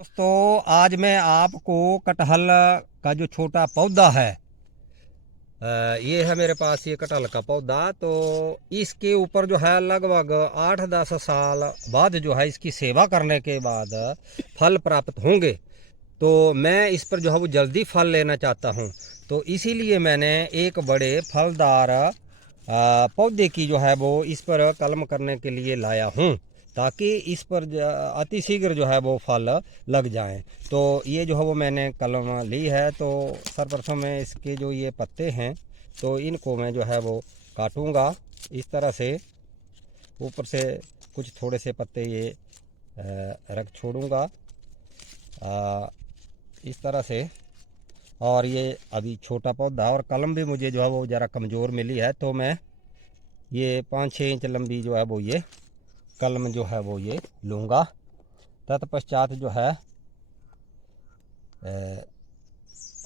दोस्तों आज मैं आपको कटहल का जो छोटा पौधा है ये है मेरे पास ये कटहल का पौधा। तो इसके ऊपर जो है लगभग 8-10 साल बाद जो है इसकी सेवा करने के बाद फल प्राप्त होंगे। तो मैं इस पर जो है वो जल्दी फल लेना चाहता हूँ। तो इसीलिए मैंने एक बड़े फलदार पौधे की जो है वो इस पर कलम करने के लिए लाया हूँ, ताकि इस पर अति शीघ्र जो है वो फल लग जाएं। तो ये जो है वो मैंने कलम ली है। तो सर्वप्रथम मैं इसके जो ये पत्ते हैं तो इनको मैं जो है वो काटूंगा इस तरह से। ऊपर से कुछ थोड़े से पत्ते ये रख छोड़ूंगा इस तरह से। और ये अभी छोटा पौधा और कलम भी मुझे जो है वो ज़रा कमज़ोर मिली है, तो मैं ये 5-6 इंच लंबी जो है वो ये कलम जो है वो ये लूँगा। तत्पश्चात जो है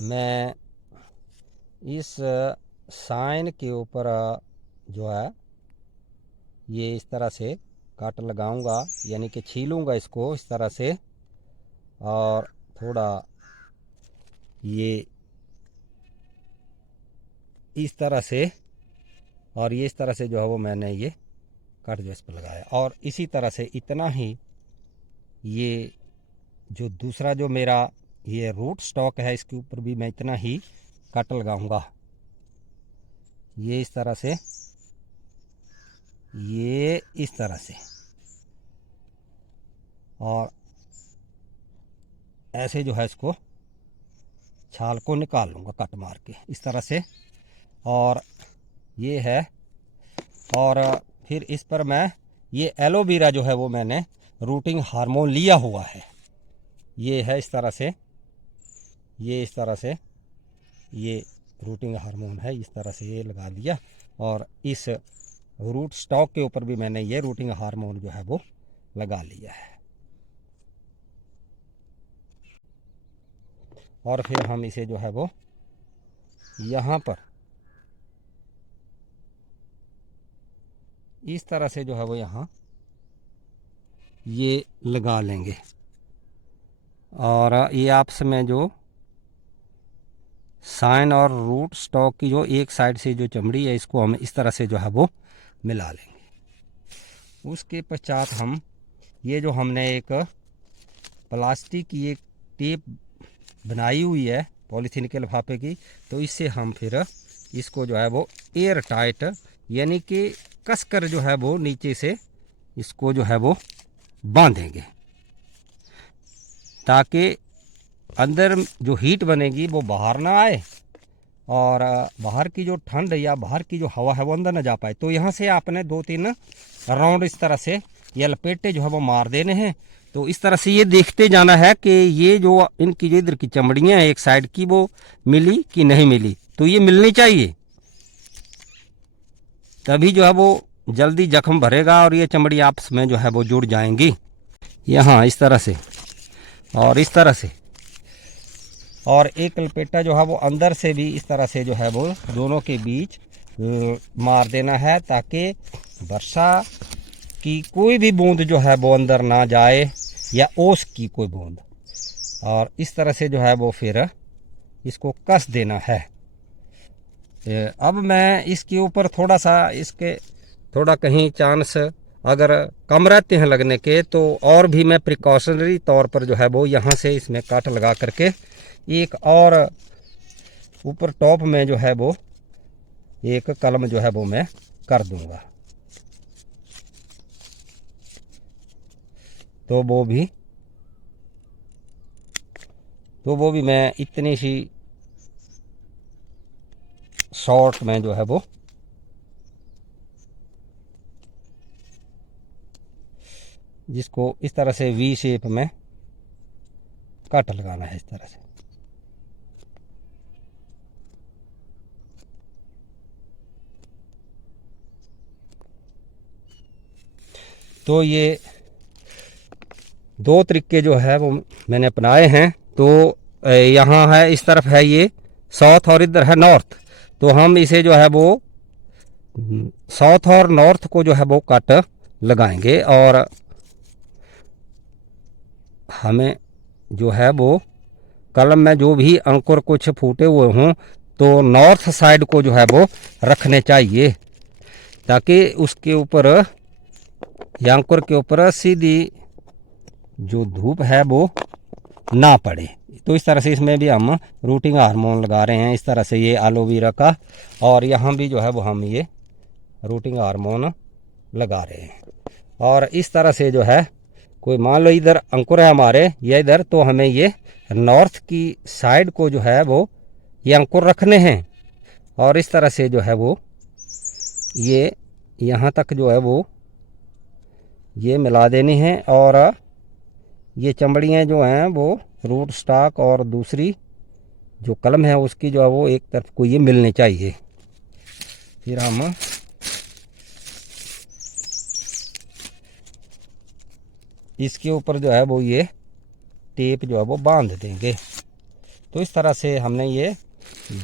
मैं इस साइन के ऊपर जो है ये इस तरह से काट लगाऊंगा, यानी कि छीलूँगा इसको इस तरह से। और थोड़ा ये इस तरह से, और ये इस तरह से जो है वो मैंने ये काट जो इस पर लगाया। और इसी तरह से इतना ही ये जो दूसरा जो मेरा ये रूट स्टॉक है इसके ऊपर भी मैं इतना ही कट लगाऊंगा, ये इस तरह से, ये इस तरह से। और ऐसे जो है इसको छाल को निकाल लूँगा कट मार के इस तरह से। और ये है। और फिर इस पर मैं ये एलोवेरा जो है वो मैंने रूटिंग हार्मोन लिया हुआ है, ये है इस तरह से, ये इस तरह से ये रूटिंग हार्मोन है, इस तरह से ये लगा दिया। और इस रूट स्टॉक के ऊपर भी मैंने ये रूटिंग हार्मोन जो है वो लगा लिया है। और फिर हम इसे जो है वो यहाँ पर इस तरह से जो है वो यहाँ ये लगा लेंगे। और ये आपस में जो साइन और रूट स्टॉक की जो एक साइड से जो चमड़ी है इसको हम इस तरह से जो है वो मिला लेंगे। उसके पश्चात हम ये जो हमने एक प्लास्टिक की एक टेप बनाई हुई है पॉलीथीन के लिफाफे की, तो इससे हम फिर इसको जो है वो एयर टाइट यानी कि कसकर जो है वो नीचे से इसको जो है वो बांधेंगे, ताकि अंदर जो हीट बनेगी वो बाहर ना आए और बाहर की जो ठंड या बाहर की जो हवा है वो अंदर ना जा पाए। तो यहाँ से आपने 2-3 राउंड इस तरह से या लपेटे जो है वो मार देने हैं। तो इस तरह से ये देखते जाना है कि ये जो इनकी जो इधर की चमड़ियाँ हैं एक साइड की वो मिली कि नहीं मिली। तो ये मिलनी चाहिए, तभी जो है वो जल्दी जख्म भरेगा और ये चमड़ी आपस में जो है वो जुड़ जाएंगी। यहाँ इस तरह से और इस तरह से। और एक लपेटा जो है वो अंदर से भी इस तरह से जो है वो दोनों के बीच मार देना है, ताकि वर्षा की कोई भी बूंद जो है वो अंदर ना जाए या ओस की कोई बूंद। और इस तरह से जो है वो फिर इसको कस देना है। अब मैं इसके ऊपर थोड़ा सा इसके थोड़ा कहीं चांस अगर कम रहते हैं लगने के, तो और भी मैं प्रिकॉशनरी तौर पर जो है वो यहाँ से इसमें काट लगा करके एक और ऊपर टॉप में जो है वो एक कलम जो है वो मैं कर दूंगा। तो वो भी मैं इतनी सी शॉर्ट में जो है वो जिसको इस तरह से वी शेप में कट लगाना है इस तरह से। तो ये 2 तरीके जो है वो मैंने अपनाए हैं। तो यहाँ है इस तरफ है ये साउथ और इधर है नॉर्थ। तो हम इसे जो है वो साउथ और नॉर्थ को जो है वो कट लगाएंगे। और हमें जो है वो कलम में जो भी अंकुर कुछ फूटे हुए हों तो नॉर्थ साइड को जो है वो रखने चाहिए, ताकि उसके ऊपर या अंकुर के ऊपर सीधी जो धूप है वो ना पड़े। तो इस तरह से इसमें भी हम रूटिंग हार्मोन लगा रहे हैं। इस तरह से ये एलोवेरा का, और यहाँ भी जो है वो हम ये रूटिंग हार्मोन लगा रहे हैं। और इस तरह से जो है कोई मान लो इधर अंकुर है हमारे या इधर, तो हमें ये नॉर्थ की साइड को जो है वो ये अंकुर रखने हैं। और इस तरह से जो है वो ये यहाँ तक जो है वो ये मिला देनी है। और ये चमड़ियाँ जो हैं वो रूट स्टॉक और दूसरी जो कलम है उसकी जो है वो एक तरफ को ये मिलनी चाहिए। फिर हम इसके ऊपर जो है वो ये टेप जो है वो बांध देंगे। तो इस तरह से हमने ये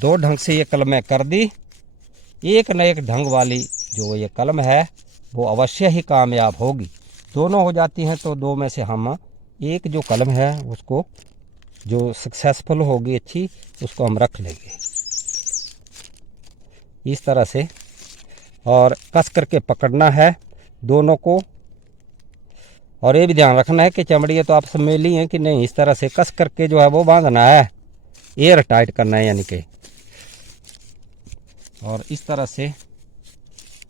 दो ढंग से ये कलमें कर दी। एक न एक ढंग वाली जो ये कलम है वो अवश्य ही कामयाब होगी। दोनों हो जाती हैं तो दो में से हम एक जो कलम है उसको जो सक्सेसफुल होगी अच्छी, उसको हम रख लेंगे इस तरह से। और कस करके पकड़ना है दोनों को। और ये भी ध्यान रखना है कि चमड़ियाँ तो आपस में ली हैं कि नहीं, इस तरह से कस करके जो है वो बांधना है, एयर टाइट करना है यानी कि। और इस तरह से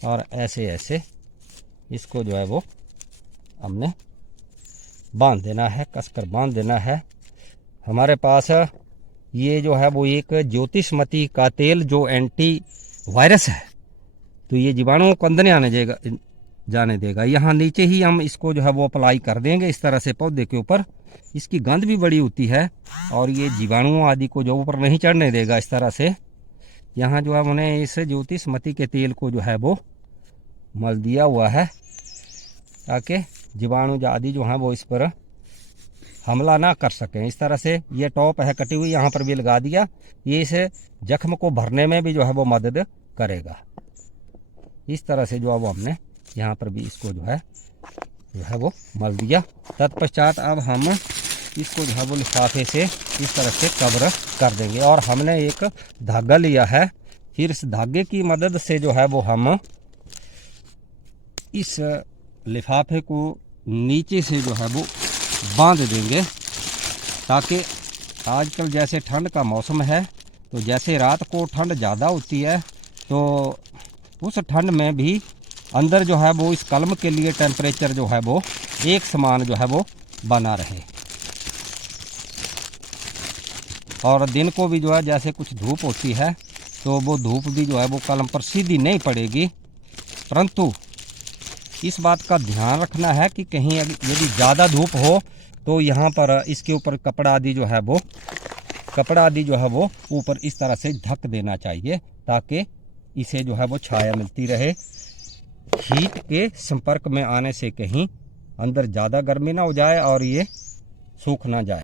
और ऐसे ऐसे इसको जो है वो हमने बांध देना है, कसकर बांध देना है। हमारे पास ये जो है वो एक ज्योतिषमती का तेल जो एंटी वायरस है, तो ये जीवाणुओं को अंदर नहीं जाने देगा। यहाँ नीचे ही हम इसको जो है वो अप्लाई कर देंगे इस तरह से पौधे के ऊपर। इसकी गंध भी बड़ी होती है और ये जीवाणुओं आदि को जो ऊपर नहीं चढ़ने देगा। इस तरह से यहाँ जो है हमने इस ज्योतिषमती के तेल को जो है वो मल दिया हुआ है, ताकि जीवाणु आदि जो हैं वो इस पर हमला ना कर सकें। इस तरह से ये टॉप है कटी हुई, यहाँ पर भी लगा दिया। ये इस जख्म को भरने में भी जो है वो मदद करेगा। इस तरह से जो है वो हमने यहाँ पर भी इसको जो है वो मल दिया। तत्पश्चात अब हम इसको जो है वो लिफाफे से इस तरह से कवर कर देंगे। और हमने एक धागा लिया है, फिर इस धागे की मदद से जो है वो हम इस लिफाफे को नीचे से जो है वो बांध देंगे, ताकि आजकल जैसे ठंड का मौसम है तो जैसे रात को ठंड ज़्यादा होती है तो उस ठंड में भी अंदर जो है वो इस कलम के लिए टेम्परेचर जो है वो एक समान जो है वो बना रहे। और दिन को भी जो है जैसे कुछ धूप होती है तो वो धूप भी जो है वो कलम पर सीधी नहीं पड़ेगी, परंतु इस बात का ध्यान रखना है कि कहीं यदि ज़्यादा धूप हो तो यहाँ पर इसके ऊपर कपड़ा आदि जो है वो ऊपर इस तरह से ढक देना चाहिए, ताकि इसे जो है वो छाया मिलती रहे। हीट के संपर्क में आने से कहीं अंदर ज़्यादा गर्मी ना हो जाए और ये सूख ना जाए।